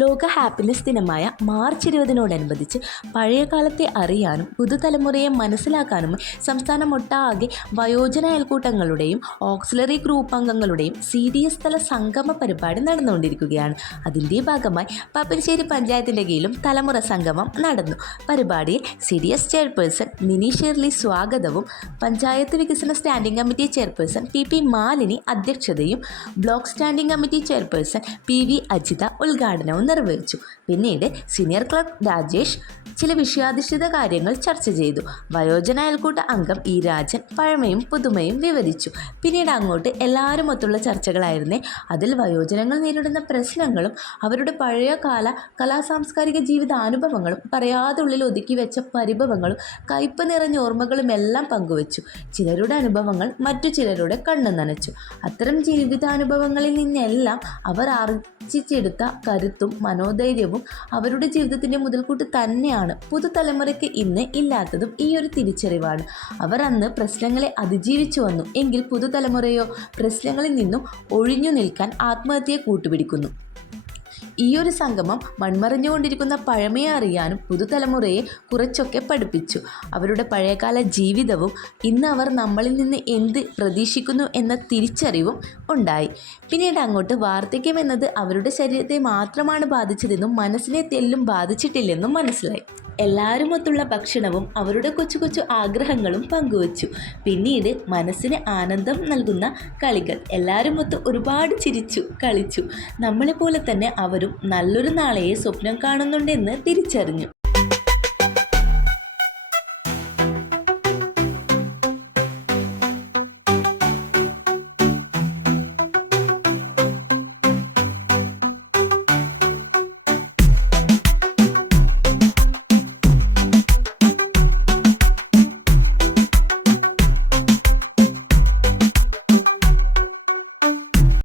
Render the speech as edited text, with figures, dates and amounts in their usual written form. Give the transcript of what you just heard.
ലോക ഹാപ്പിനെസ് ദിനമായ മാർച്ച് 20-നോടനുബന്ധിച്ച് പഴയകാലത്തെ അറിയാനും പുതുതലമുറയെ മനസ്സിലാക്കാനും സംസ്ഥാനമൊട്ടാകെ വയോജന അയൽക്കൂട്ടങ്ങളുടെയും ഓക്സിലറി ഗ്രൂപ്പ് അംഗങ്ങളുടെയും CDS തല സംഗമ പരിപാടി നടന്നുകൊണ്ടിരിക്കുകയാണ്. അതിൻ്റെ ഭാഗമായി പാപ്പിനിശ്ശേരി പഞ്ചായത്തിൻ്റെ കീഴിലും തലമുറ സംഗമം നടന്നു. പരിപാടിയിൽ CDS ചെയർപേഴ്സൺ മിനി ഷേർലി സ്വാഗതവും പഞ്ചായത്ത് വികസന standing committee chairperson PP Malini അധ്യക്ഷതയും block standing committee chairperson PV Ajitha ഉദ്ഘാടനവും നിർവഹിച്ചു. പിന്നീട് സീനിയർ ക്ലർക്ക് രാജേഷ് ചില വിഷയാധിഷ്ഠിത കാര്യങ്ങൾ ചർച്ച ചെയ്തു. വയോജന അയൽക്കൂട്ട അംഗം E രാജൻ പഴമയും പുതുമയും വിവരിച്ചു. പിന്നീട് അങ്ങോട്ട് എല്ലാവരും ഒത്തുള്ള ചർച്ചകളായിരുന്നേ. അതിൽ വയോജനങ്ങൾ നേരിടുന്ന പ്രശ്നങ്ങളും അവരുടെ പഴയ കലാസാംസ്കാരിക ജീവിതാനുഭവങ്ങളും പറയാതെ ഉള്ളിൽ ഒതുക്കി വെച്ച പരിഭവങ്ങളും കയ്പ് നിറഞ്ഞ ഓർമ്മകളും എല്ലാം പങ്കുവച്ചു. ചിലരുടെ അനുഭവങ്ങൾ മറ്റു ചിലരുടെ കണ്ണു നനച്ചു. അത്തരം ജീവിതാനുഭവങ്ങളിൽ നിന്നെല്ലാം അവർ ആർജിച്ചെടുത്ത കരുത്തും മനോധൈര്യവും അവരുടെ ജീവിതത്തിൻ്റെ മുതൽക്കൂട്ട് തന്നെയാണ്. പുതുതലമുറയ്ക്ക് ഇന്ന് ഇല്ലാത്തതും ഈ ഒരു തിരിച്ചറിവാണ്. അവർ അന്ന് പ്രശ്നങ്ങളെ അതിജീവിച്ചു വന്നു എങ്കിൽ പുതുതലമുറയോ പ്രശ്നങ്ങളിൽ നിന്നും ഒഴിഞ്ഞു നിൽക്കാൻ ആത്മഹത്യയെ കൂട്ടുപിടിക്കുന്നു. ഈ ഒരു സംഗമം മൺമറഞ്ഞുകൊണ്ടിരിക്കുന്ന പഴമയെ അറിയാനും പുതുതലമുറയെ കുറച്ചൊക്കെ പഠിപ്പിച്ചു. അവരുടെ പഴയകാല ജീവിതവും ഇന്ന് അവർ നമ്മളിൽ നിന്ന് എന്ത് പ്രതീക്ഷിക്കുന്നു എന്ന തിരിച്ചറിവും ഉണ്ടായി. പിന്നീട് അങ്ങോട്ട് വാർദ്ധക്യം എന്നത് അവരുടെ ശരീരത്തെ മാത്രമാണ് ബാധിച്ചതെന്നും മനസ്സിനെ തെല്ലും ബാധിച്ചിട്ടില്ലെന്നും മനസ്സിലായി. എല്ലാവരും ഒത്തുള്ള ഭക്ഷണവും അവരുടെ കൊച്ചു കൊച്ചു ആഗ്രഹങ്ങളും പങ്കുവച്ചു. പിന്നീട് മനസ്സിന് ആനന്ദം നൽകുന്ന കളികൾ. എല്ലാവരും ഒത്ത് ഒരുപാട് ചിരിച്ചു കളിച്ചു. നമ്മളെപ്പോലെ തന്നെ അവരും നല്ലൊരു നാളെയെ സ്വപ്നം കാണുന്നുണ്ടെന്ന് തിരിച്ചറിഞ്ഞു.